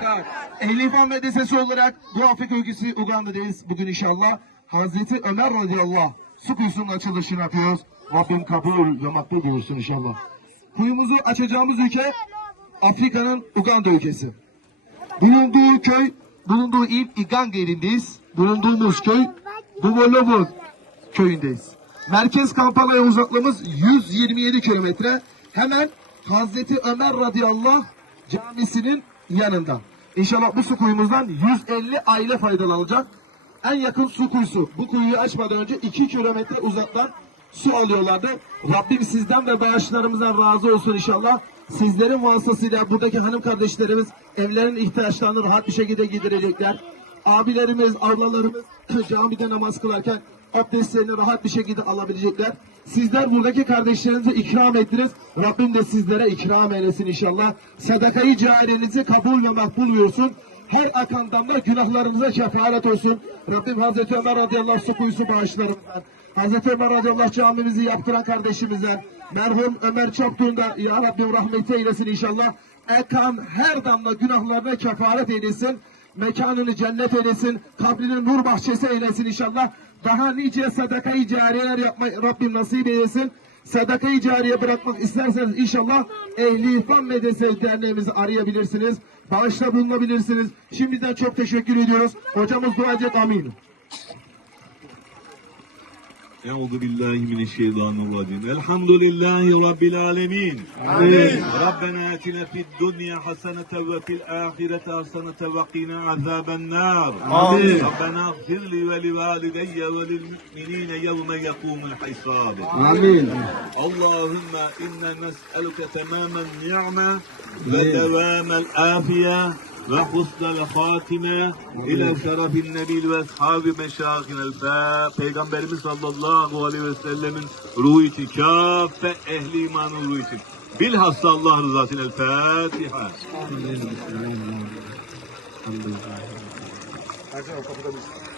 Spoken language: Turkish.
Fakat Ehli İfan Medresesi olarak Doğu Afrika ülkesi Uganda'dayız bugün inşallah. Hazreti Ömer radıyallahu su kuyusunun açılışını yapıyoruz. Rabbim kabul ve makbul bulursun inşallah. Kuyumuzu açacağımız ülke Afrika'nın Uganda ülkesi. Bulunduğu köy, bulunduğu il Iganga ilindeyiz. Bulunduğumuz köy Buvolovo köyündeyiz. Merkez Kampala'ya uzaklığımız 127 kilometre. Hemen Hazreti Ömer radıyallahu camisinin yanında. İnşallah bu su kuyumuzdan 150 aile faydalanacak. En yakın su kuyusu. Bu kuyuyu açmadan önce 2 kilometre uzaktan su alıyorlardı. Rabbim sizden ve bağışlarımızdan razı olsun inşallah. Sizlerin vasıtasıyla buradaki hanım kardeşlerimiz evlerin ihtiyaçlarını rahat bir şekilde giderecekler. Abilerimiz, ablalarımız camide namaz kılarken abdestlerini rahat bir şekilde alabilecekler. Sizler buradaki kardeşlerinize ikram ettiniz. Rabbim de sizlere ikram eylesin inşallah. Sadakayı cariyenizi kabul ve makbul buyursun. Her akan damla günahlarınıza kefaret olsun. Rabbim Hazreti Ömer radıyallahu su kuyusu bağışlarımızdan. Hazreti Ömer radıyallahu camimizi yaptıran kardeşimize, merhum Ömer Çaptuğ'un da ya Rabbim rahmet eylesin inşallah. Ekan her damla günahlarına kefaret eylesin. Mekanını cennet eylesin. Kabrini nur bahçesi eylesin inşallah. Daha nice sadakayı cariyeler yapmayı Rabbim nasip eylesin. Sadakayı cariye bırakmak isterseniz inşallah Ehli İhvan Medresesi Derneğimizi arayabilirsiniz. Bağışta bulunabilirsiniz. Şimdiden çok teşekkür ediyoruz. Hocamız dua edecek amin. أعوذ بالله من الشيطان الرجيم الحمد لله رب العالمين آمين. ربنا آتنا في الدنيا حسنة وفي الآخرة حسنة وقنا عذاب النار آمين. ربنا اغفر لي ولوالدي وللمؤمنين يوم يقوم الحساب Amin. اللهم إنا نسألك تمام النعمة ودوام العافية ve husne ve hatime ile şerefin nebil ve ashabi meşahinel fe. Peygamberimiz sallallahu aleyhi ve sellemin ruhu için kâfe ehli imanın ruhu için. Bilhassa Allah rızası el Fatiha. Hacı o kapıda bir